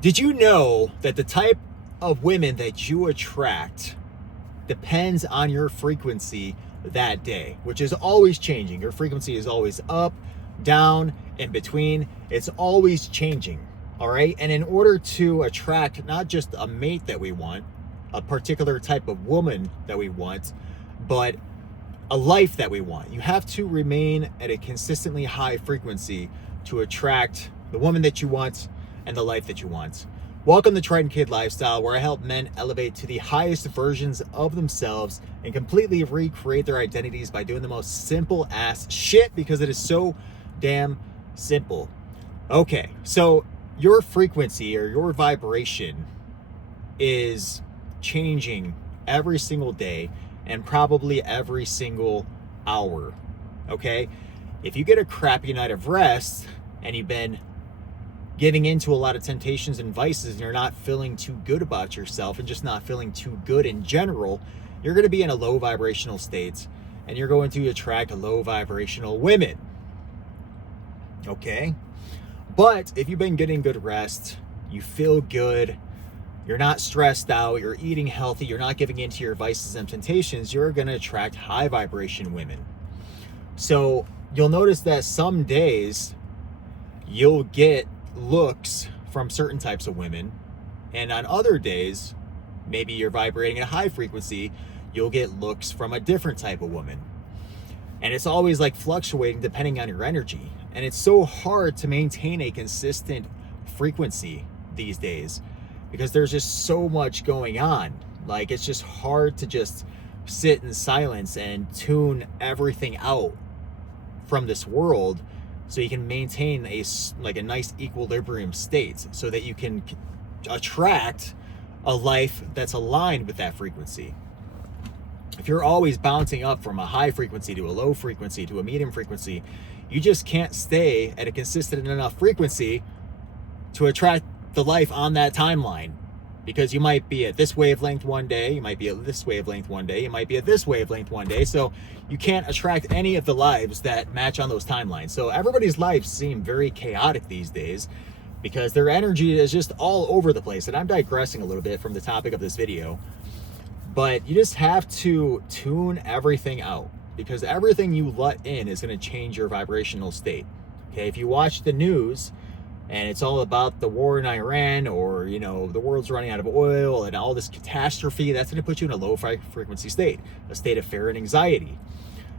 Did you know that the type of women that you attract depends on your frequency that day, which is always changing? Your frequency is always up, down, in between. It's always changing. All right. And in order to attract not just a mate that we want, a particular type of woman that we want, but a life that we want, you have to remain at a consistently high frequency to attract the woman that you want and the life that you want. Welcome to Triton Kid Lifestyle, where I help men elevate to the highest versions of themselves and completely recreate their identities by doing the most simple ass shit, because it is so damn simple. Okay, so your frequency or your vibration is changing every single day and probably every single hour. Okay, if you get a crappy night of rest and you've been giving into a lot of temptations and vices and you're not feeling too good about yourself and just not feeling too good in general, you're going to be in a low vibrational state and you're going to attract low vibrational women. Okay, but if you've been getting good rest, you feel good, you're not stressed out, you're eating healthy, you're not giving into your vices and temptations, you're going to attract high vibration women. So you'll notice that some days you'll get looks from certain types of women, and on other days, maybe you're vibrating at a high frequency, you'll get looks from a different type of woman. And it's always like fluctuating depending on your energy. And it's so hard to maintain a consistent frequency these days because there's just so much going on. Like, it's just hard to just sit in silence and tune everything out from this world so you can maintain a nice equilibrium state so that you can attract a life that's aligned with that frequency. If you're always bouncing up from a high frequency to a low frequency to a medium frequency, you just can't stay at a consistent enough frequency to attract the life on that timeline, because you might be at this wavelength one day, you might be at this wavelength one day, you might be at this wavelength one day, so you can't attract any of the lives that match on those timelines. So everybody's lives seem very chaotic these days because their energy is just all over the place. And I'm digressing a little bit from the topic of this video, but you just have to tune everything out, because everything you let in is going to change your vibrational state. Okay, if you watch the news and it's all about the war in Iran, or, you know, the world's running out of oil and all this catastrophe, that's going to put you in a low frequency state, a state of fear and anxiety.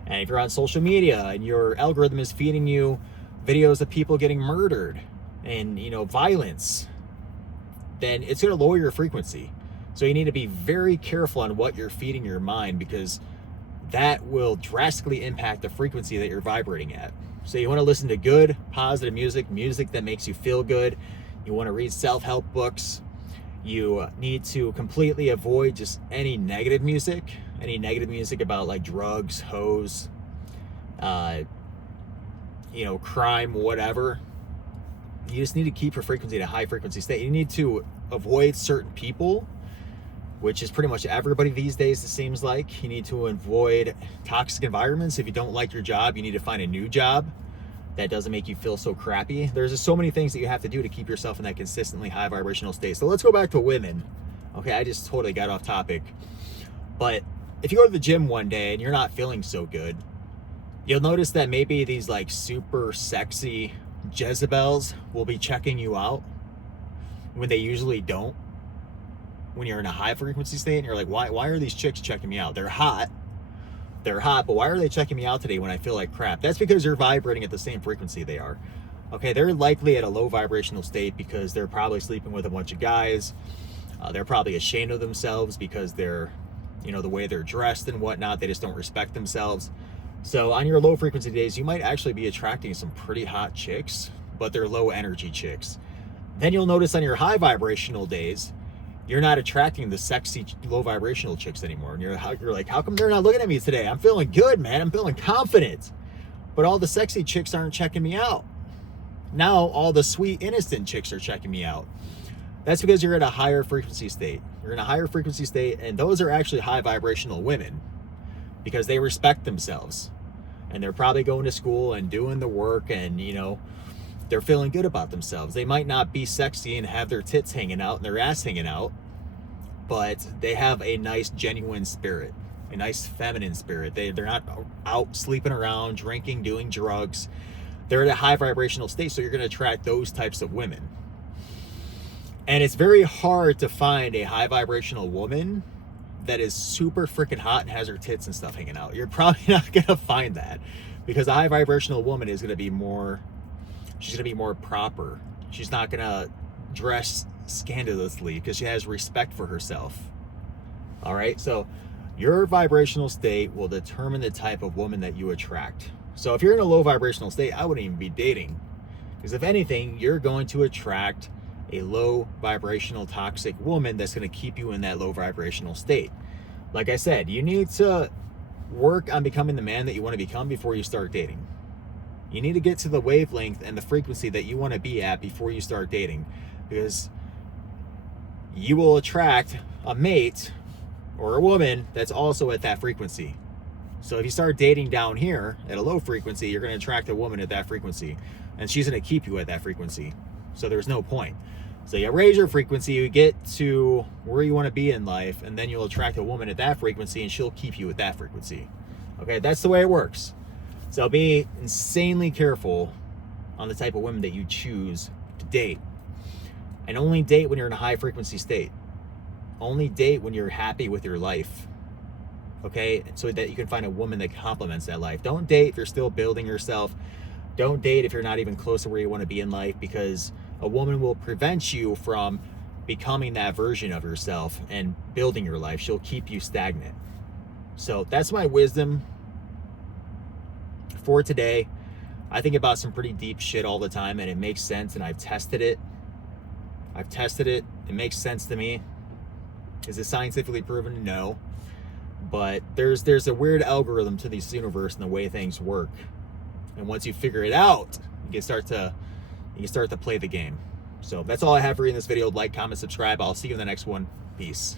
And if you're on social media and your algorithm is feeding you videos of people getting murdered and, you know, violence, then it's going to lower your frequency. So you need to be very careful on what you're feeding your mind, because that will drastically impact the frequency that you're vibrating at. So you want to listen to good, positive music that makes you feel good. You want to read self-help books. You need to completely avoid just any negative music about like drugs, hoes, crime, whatever. You just need to keep your frequency at a high frequency state. You need to avoid certain people, which is pretty much everybody these days, it seems like. You need to avoid toxic environments. If you don't like your job, you need to find a new job that doesn't make you feel so crappy. There's just so many things that you have to do to keep yourself in that consistently high vibrational state. So let's go back to women. Okay, I just totally got off topic. But if you go to the gym one day and you're not feeling so good, you'll notice that maybe these like super sexy Jezebels will be checking you out when they usually don't. When you're in a high frequency state and you're like, why are these chicks checking me out? They're hot, but why are they checking me out today when I feel like crap? That's because you're vibrating at the same frequency they are. Okay, they're likely at a low vibrational state because they're probably sleeping with a bunch of guys. They're probably ashamed of themselves because they're, the way they're dressed and whatnot, they just don't respect themselves. So on your low frequency days, you might actually be attracting some pretty hot chicks, but they're low energy chicks. Then you'll notice on your high vibrational days, you're not attracting the sexy low vibrational chicks anymore. And you're like, how come they're not looking at me today? I'm feeling good, man. I'm feeling confident. But all the sexy chicks aren't checking me out. Now all the sweet, innocent chicks are checking me out. That's because you're at a higher frequency state. You're in a higher frequency state, and those are actually high vibrational women because they respect themselves. And they're probably going to school and doing the work and, they're feeling good about themselves. They might not be sexy and have their tits hanging out and their ass hanging out, but they have a nice, genuine spirit, a nice feminine spirit. They're not out sleeping around, drinking, doing drugs. They're at a high vibrational state, so you're going to attract those types of women. And it's very hard to find a high vibrational woman that is super freaking hot and has her tits and stuff hanging out. You're probably not going to find that, because a high vibrational woman is going to be more, she's going to be more proper. She's not going to dress scandalously because she has respect for herself. All right. So your vibrational state will determine the type of woman that you attract. So if you're in a low vibrational state, I wouldn't even be dating, because if anything, you're going to attract a low vibrational toxic woman that's going to keep you in that low vibrational state. Like I said, you need to work on becoming the man that you want to become before you start dating. You need to get to the wavelength and the frequency that you want to be at before you start dating, because you will attract a mate or a woman that's also at that frequency. So if you start dating down here at a low frequency, you're going to attract a woman at that frequency, and she's going to keep you at that frequency. So there's no point. So you raise your frequency, you get to where you want to be in life, and then you'll attract a woman at that frequency, and she'll keep you at that frequency. Okay, that's the way it works. So be insanely careful on the type of women that you choose to date. And only date when you're in a high frequency state. Only date when you're happy with your life. Okay, so that you can find a woman that complements that life. Don't date if you're still building yourself. Don't date if you're not even close to where you want to be in life, because a woman will prevent you from becoming that version of yourself and building your life. She'll keep you stagnant. So that's my wisdom for today. I think about some pretty deep shit all the time, and it makes sense, and I've tested it. It makes sense to me. Is it scientifically proven? No. But there's a weird algorithm to this universe and the way things work. And once you figure it out, you can start to play the game. So that's all I have for you in this video. Like, comment, subscribe. I'll see you in the next one. Peace.